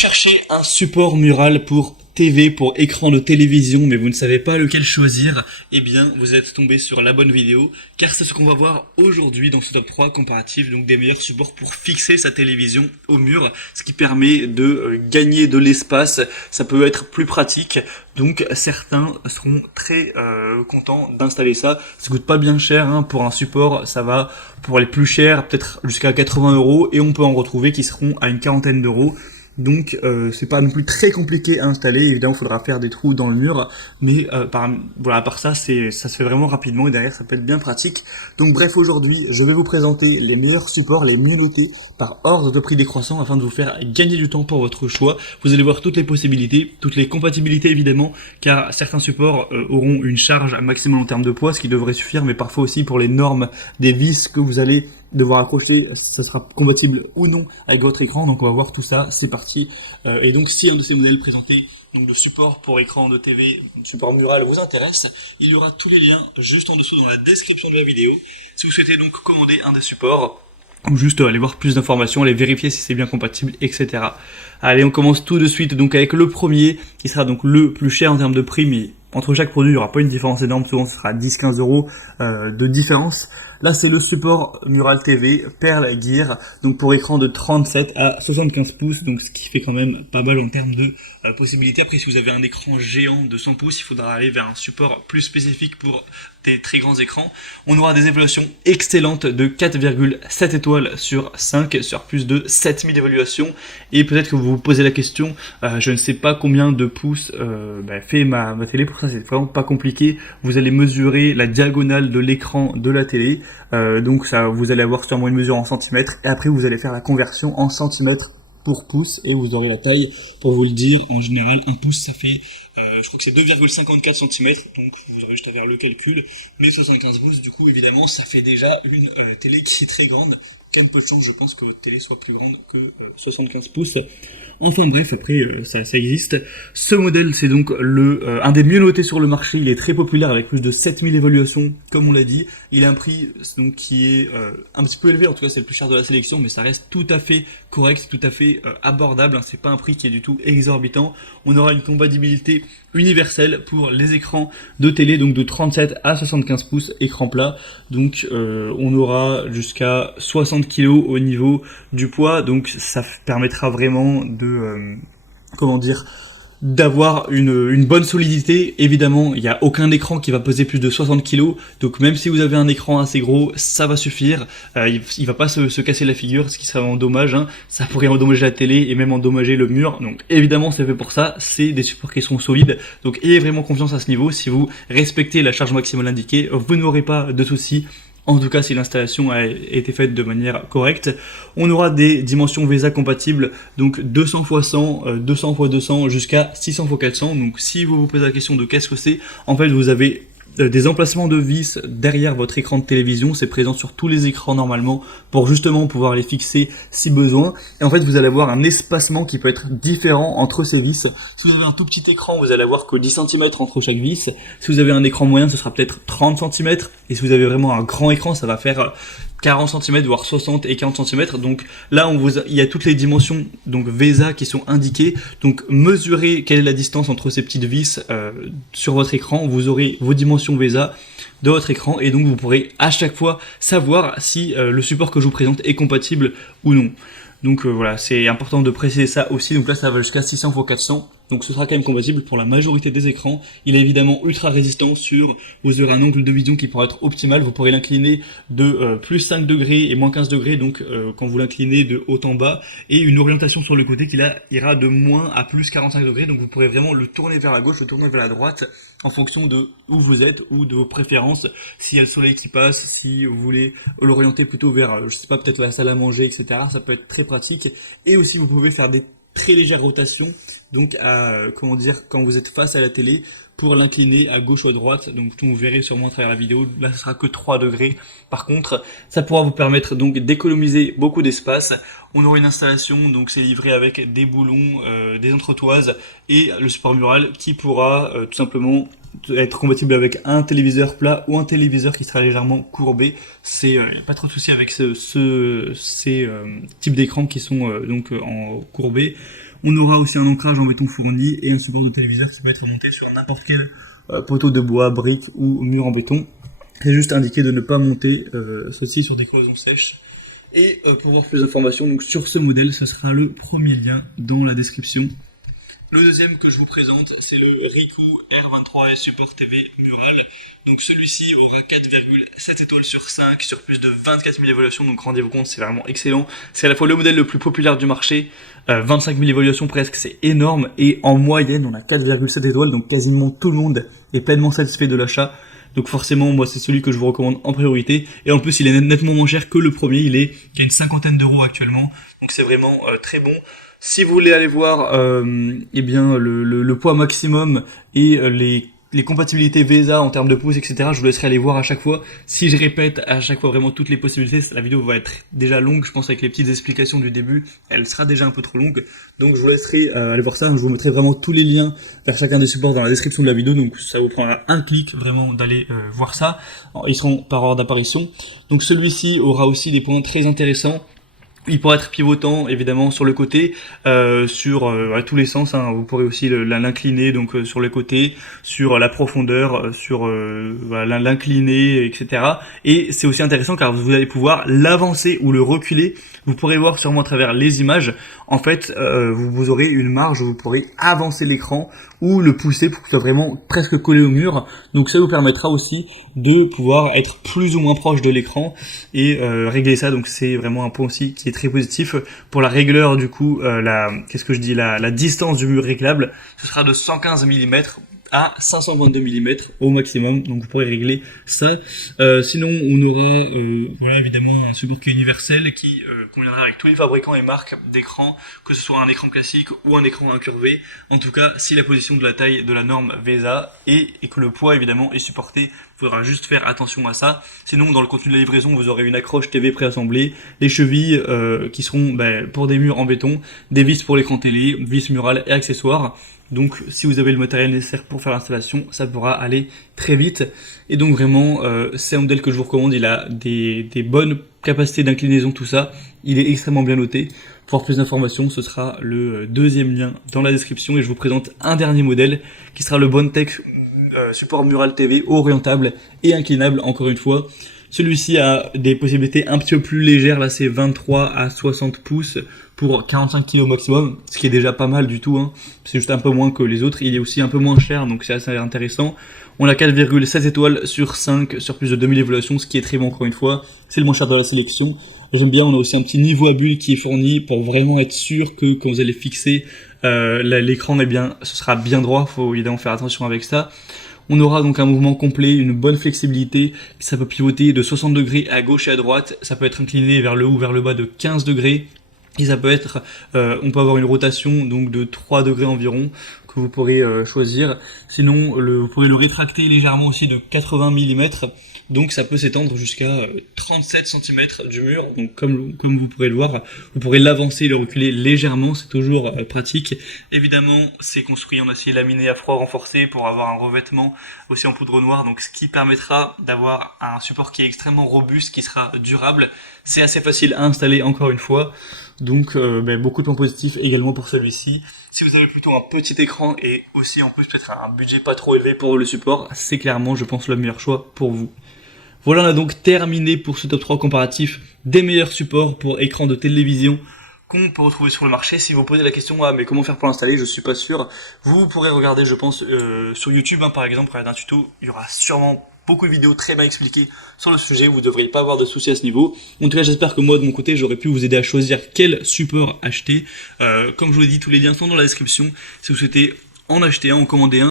cherchez un support mural pour TV, pour écran de télévision, mais vous ne savez pas lequel choisir, eh bien, vous êtes tombé sur la bonne vidéo, car c'est ce qu'on va voir aujourd'hui dans ce top 3 comparatif, donc des meilleurs supports pour fixer sa télévision au mur, ce qui permet de gagner de l'espace, ça peut être plus pratique, donc certains seront très contents d'installer ça. Ça coûte pas bien cher, hein, pour un support, ça va pour les plus chers, peut-être jusqu'à 80 €, et on peut en retrouver qui seront à une quarantaine d'euros. Donc c'est pas non plus très compliqué à installer, évidemment il faudra faire des trous dans le mur, mais voilà, à part ça, ça se fait vraiment rapidement et derrière ça peut être bien pratique. Donc bref, aujourd'hui je vais vous présenter les meilleurs supports, les mieux notés par ordre de prix décroissant afin de vous faire gagner du temps pour votre choix. Vous allez voir toutes les possibilités, toutes les compatibilités évidemment, car certains supports auront une charge maximum en termes de poids, ce qui devrait suffire, mais parfois aussi pour les normes des vis que vous allez devoir accrocher, ça sera compatible ou non avec votre écran. Donc on va voir tout ça, c'est parti. Et donc si un de ces modèles présentés, donc de support pour écran de TV, support mural vous intéresse, il y aura tous les liens juste en dessous dans la description de la vidéo. Si vous souhaitez donc commander un des supports, ou juste aller voir plus d'informations, aller vérifier si c'est bien compatible, etc. Allez, on commence tout de suite donc avec le premier, qui sera donc le plus cher en termes de prix, mais entre chaque produit, il n'y aura pas une différence énorme, souvent ce sera 10-15 € de différence. Là, c'est le support Mural TV Pearl Gear, donc pour écran de 37 à 75 pouces, donc ce qui fait quand même pas mal en termes de possibilités. Après, si vous avez un écran géant de 100 pouces, il faudra aller vers un support plus spécifique pour des très grands écrans. On aura des évaluations excellentes de 4,7 étoiles sur 5, sur plus de 7000 évaluations. Et peut-être que vous vous posez la question, je ne sais pas combien de pouces fait ma télé, pour ça c'est vraiment pas compliqué. Vous allez mesurer la diagonale de l'écran de la télé, donc ça, vous allez avoir sûrement une mesure en centimètres, et après vous allez faire la conversion en centimètres pour pouce, et vous aurez la taille pour vous le dire. En général, un pouce ça fait, je crois que c'est 2,54 cm, donc vous aurez juste à faire le calcul, mais 75 pouces, du coup évidemment ça fait déjà une télé qui est très grande. Quelle peu de chance, je pense, que votre télé soit plus grande que 75 pouces. Enfin bref, après ça existe. Ce modèle, c'est donc un des mieux notés sur le marché. Il est très populaire avec plus de 7000 évaluations, comme on l'a dit. Il a un prix donc qui est un petit peu élevé, en tout cas c'est le plus cher de la sélection, mais ça reste tout à fait correct, tout à fait abordable, hein. C'est pas un prix qui est du tout exorbitant. On aura une compatibilité universelle pour les écrans de télé, donc de 37 à 75 pouces, écran plat. Donc on aura jusqu'à 60 kg au niveau du poids, donc ça permettra vraiment de d'avoir une bonne solidité. Évidemment, il n'y a aucun écran qui va peser plus de 60 kg, donc même si vous avez un écran assez gros, ça va suffire. Il va pas se casser la figure, ce qui serait vraiment dommage, hein. Ça pourrait endommager la télé et même endommager le mur, donc évidemment c'est fait pour ça. C'est des supports qui sont solides, donc ayez vraiment confiance à ce niveau. Si vous respectez la charge maximale indiquée, vous n'aurez pas de soucis. En tout cas, si l'installation a été faite de manière correcte. On aura des dimensions VESA compatibles, donc 200 x 100, 200 x 200 jusqu'à 600 x 400. Donc si vous vous posez la question de qu'est-ce que c'est, en fait vous avez des emplacements de vis derrière votre écran de télévision. C'est présent sur tous les écrans normalement pour justement pouvoir les fixer si besoin. Et en fait vous allez avoir un espacement qui peut être différent entre ces vis. Si vous avez un tout petit écran, vous allez avoir que 10 cm entre chaque vis. Si vous avez un écran moyen, ce sera peut-être 30 cm. Et si vous avez vraiment un grand écran, ça va faire 40 cm, voire 60 et 40 cm. Donc là, il y a toutes les dimensions donc VESA qui sont indiquées. Donc mesurez quelle est la distance entre ces petites vis sur votre écran. Vous aurez vos dimensions VESA de votre écran, et donc vous pourrez à chaque fois savoir si le support que je vous présente est compatible ou non. Donc voilà, c'est important de préciser ça aussi. Donc là, ça va jusqu'à 600 x 400. Donc ce sera quand même compatible pour la majorité des écrans. Il est évidemment ultra résistant vous aurez un angle de vision qui pourra être optimal. Vous pourrez l'incliner de plus 5 degrés et moins 15 degrés, donc quand vous l'inclinez de haut en bas, et une orientation sur le côté qui là ira de moins à plus 45 degrés. Donc vous pourrez vraiment le tourner vers la gauche, le tourner vers la droite, en fonction de où vous êtes ou de vos préférences. S'il y a le soleil qui passe, si vous voulez l'orienter plutôt vers, je sais pas, peut-être la salle à manger, etc. Ça peut être très pratique. Et aussi vous pouvez faire des très légères rotations, donc quand vous êtes face à la télé, pour l'incliner à gauche ou à droite. Donc vous verrez sûrement à travers la vidéo, là ce sera que 3 degrés. Par contre, ça pourra vous permettre donc d'économiser beaucoup d'espace. On aura une installation, donc c'est livré avec des boulons, des entretoises et le support mural qui pourra tout simplement être compatible avec un téléviseur plat ou un téléviseur qui sera légèrement courbé. C'est pas trop de soucis avec ces types d'écrans qui sont donc en courbé. On aura aussi un ancrage en béton fourni et un support de téléviseur qui peut être monté sur n'importe quel poteau de bois, brique ou mur en béton. C'est juste indiqué de ne pas monter ceci sur des crevaisons sèches. Et pour voir plus d'informations donc sur ce modèle, ce sera le premier lien dans la description. Le deuxième que je vous présente, c'est le Ricoh R23S Support TV Mural. Donc celui-ci aura 4,7 étoiles sur 5 sur plus de 24 000 évaluations. Donc rendez-vous compte, c'est vraiment excellent. C'est à la fois le modèle le plus populaire du marché, 25 000 évaluations presque, c'est énorme. Et en moyenne, on a 4,7 étoiles, donc quasiment tout le monde est pleinement satisfait de l'achat. Donc forcément, moi, c'est celui que je vous recommande en priorité. Et en plus, il est nettement moins cher que le premier. Il est à une cinquantaine d'euros actuellement. Donc c'est vraiment très bon. Si vous voulez aller voir eh bien, le poids maximum et les compatibilités VESA en termes de pouces, etc., je vous laisserai aller voir à chaque fois. Si je répète à chaque fois vraiment toutes les possibilités, la vidéo va être déjà longue, je pense, avec les petites explications du début. Elle sera déjà un peu trop longue. Donc je vous laisserai aller voir ça. Je vous mettrai vraiment tous les liens vers chacun des supports dans la description de la vidéo. Donc ça vous prendra un clic vraiment d'aller voir ça. Ils seront par ordre d'apparition. Donc celui-ci aura aussi des points très intéressants. Il pourra être pivotant évidemment sur le côté, sur à tous les sens. Hein. Vous pourrez aussi l'incliner donc sur les côtés, sur la profondeur, sur voilà, l'incliner, etc. Et c'est aussi intéressant car vous allez pouvoir l'avancer ou le reculer. Vous pourrez voir sûrement à travers les images. En fait, vous aurez une marge où vous pourrez avancer l'écran ou le pousser pour qu'il soit vraiment presque collé au mur. Donc ça vous permettra aussi de pouvoir être plus ou moins proche de l'écran et régler ça. Donc c'est vraiment un point aussi qui est très positif. Pour la régleur du coup, la distance du mur réglable, ce sera de 115 mm à 522 mm au maximum, donc vous pourrez régler ça. Sinon on aura voilà évidemment un support qui est universel qui conviendra avec tous les fabricants et marques d'écran, que ce soit un écran classique ou un écran incurvé, en tout cas si la position de la taille de la norme VESA et que le poids évidemment est supporté. Il faudra juste faire attention à ça. Sinon, dans le contenu de la livraison, vous aurez une accroche TV préassemblée, les chevilles qui seront pour des murs en béton, des vis pour l'écran télé, vis murales et accessoires. Donc, si vous avez le matériel nécessaire pour faire l'installation, ça pourra aller très vite. Et donc, vraiment, c'est un modèle que je vous recommande. Il a des bonnes capacités d'inclinaison, tout ça. Il est extrêmement bien noté. Pour avoir plus d'informations, ce sera le deuxième lien dans la description. Et je vous présente un dernier modèle qui sera le Bondtech support Mural TV orientable et inclinable encore une fois. Celui-ci a des possibilités un petit peu plus légères, là c'est 23 à 60 pouces pour 45 kg maximum, ce qui est déjà pas mal du tout, hein. C'est juste un peu moins que les autres, il est aussi un peu moins cher donc c'est assez intéressant. On a 4,7 étoiles sur 5 sur plus de 2000 évaluations, ce qui est très bon encore une fois, c'est le moins cher de la sélection. J'aime bien, on a aussi un petit niveau à bulle qui est fourni pour vraiment être sûr que quand vous allez fixer l'écran, eh bien, ce sera bien droit, faut évidemment faire attention avec ça. On aura donc un mouvement complet, une bonne flexibilité, ça peut pivoter de 60 degrés à gauche et à droite, ça peut être incliné vers le haut ou vers le bas de 15 degrés, et ça peut être, on peut avoir une rotation donc de 3 degrés environ, que vous pourrez choisir. Sinon, vous pourrez le rétracter légèrement aussi de 80 mm, donc ça peut s'étendre jusqu'à 37 cm du mur, donc comme vous pourrez le voir, vous pourrez l'avancer et le reculer légèrement, c'est toujours pratique. Évidemment, c'est construit en acier laminé à froid renforcé pour avoir un revêtement aussi en poudre noire, donc ce qui permettra d'avoir un support qui est extrêmement robuste, qui sera durable. C'est assez facile à installer encore une fois, donc beaucoup de points positifs également pour celui-ci. Si vous avez plutôt un petit écran et aussi en plus peut-être un budget pas trop élevé pour le support, c'est clairement je pense le meilleur choix pour vous. Voilà, on a donc terminé pour ce top 3 comparatif des meilleurs supports pour écran de télévision qu'on peut retrouver sur le marché. Si vous posez la question, ah mais comment faire pour l'installer, je suis pas sûr, vous pourrez regarder je pense sur YouTube par exemple, regarder un tuto, il y aura sûrement beaucoup de vidéos très bien expliquées sur le sujet, vous ne devriez pas avoir de soucis à ce niveau. En tout cas, j'espère que moi, de mon côté, j'aurais pu vous aider à choisir quel support acheter. Comme je vous l'ai dit, tous les liens sont dans la description. Si vous souhaitez en acheter un, en commander un,